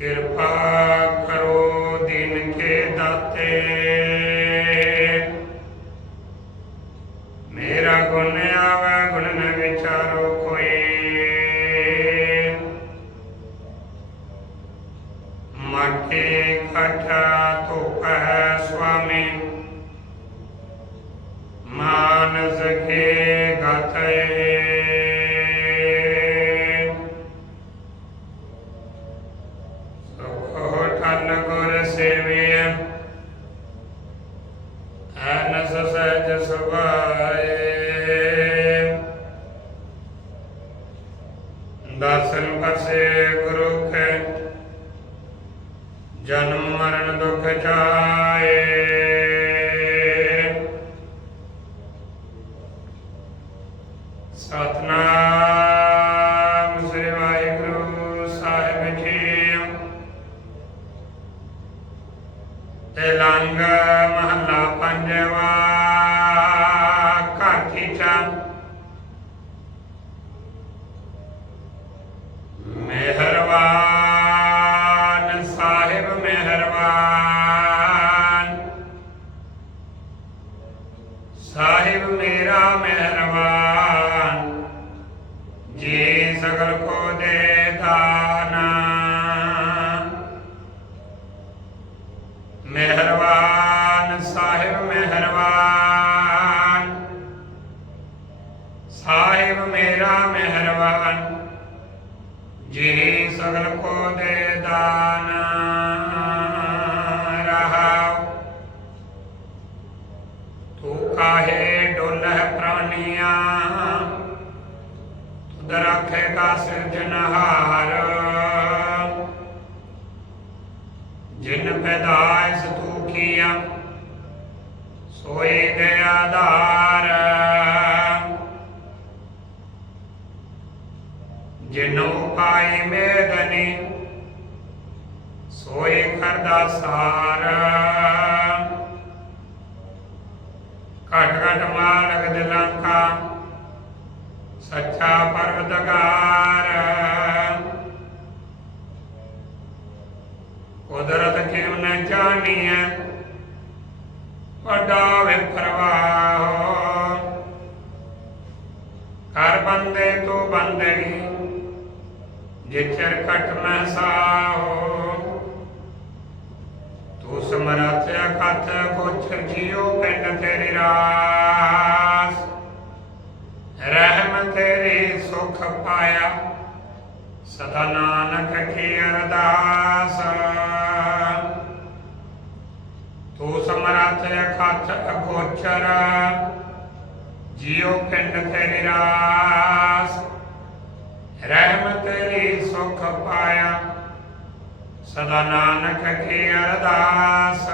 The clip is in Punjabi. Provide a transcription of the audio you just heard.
कृपा करो दिन के दाते। मेरा गुण आवे, गुण न विचारो कोई। माटे काटा तो कह स्वामी। मानस के गाते। ਜਨਮ ਮਰਨ ਦੁਖ ਚਾਏ ਸਤਨਾਮ ਸ੍ਰੀ ਵਾਹਿਗੁਰੂ ਸਾਹਿਬ ਜੀ। ਤੇਲੰਗ ਮਹੱਲਾ ਪੰਜਵਾ। ਸਾਹਿਬ ਮੇਰਾ ਮਿਹਰਬਾਨ, ਜੀ ਸਗਲ ਕੋ ਦੇ ਦਾਨਾ। ਮਿਹਰਬਾਨ, ਸਾਹਿਬ ਮਿਹਰਬਾਨ, ਸਾਹਿਬ ਮੇਰਾ ਮਿਹਰਬਾਨ, ਜੇ ਸਗਲ ਕੋ ਦੇ ਦਾਨ। ਤੁਧ ਰੱਖੇਗਾ ਸਿਰਜਨਹਾਰ ਜਿਨ ਪੈਦਾਇਸ਼ ਤੂੰ ਕੀਆ ਸੋਈ ਦੇ ਆਧਾਰ। ਜਿਨੋ ਪਾਈ ਮੇਦਨੀ, ਸੋਏ ਕਰਦਾ ਸਾਰ। ਘਟ ਘਟ ਮਾਲਕ ਦਿਲੰਕਾ ਸੱਚਾ ਪਰਵਤਗਾਰ ਕੁਦਰਤ ਕਿਉ ਨ ਜਾਣੀਐ? ਵੱਡਾ ਵੇ ਪ੍ਰਵਾਹ ਕਰ ਬੰਦੇ ਤੋ ਬੰਦਗੀ ਜਿਚਰ ਕਟ ਮਹਸਾਓ ਤੂੰ ਸਮਰਥ ਅਕਥ ਗੋਚਰ ਜੀਓ ਪਿੰਡ ਤੇਰੀ ਰਾਸ ਪਾਇਆ ਸਦਾ ਨਾਨਕ ਕੀ ਅਰਦਾਸ। ਤੂੰ ਸਮਰਥ ਅਕਥ ਅਗੋਚਰ ਜੀਉ ਪਿੰਡ ਤੇਰੀ ਰਾਸ। ਰਹਿਮ ਤੇਰੀ ਸੁਖ ਪਾਇਆ। ਸਦਾ ਨਾਨਕ ਕੀ ਅਰਦਾਸ।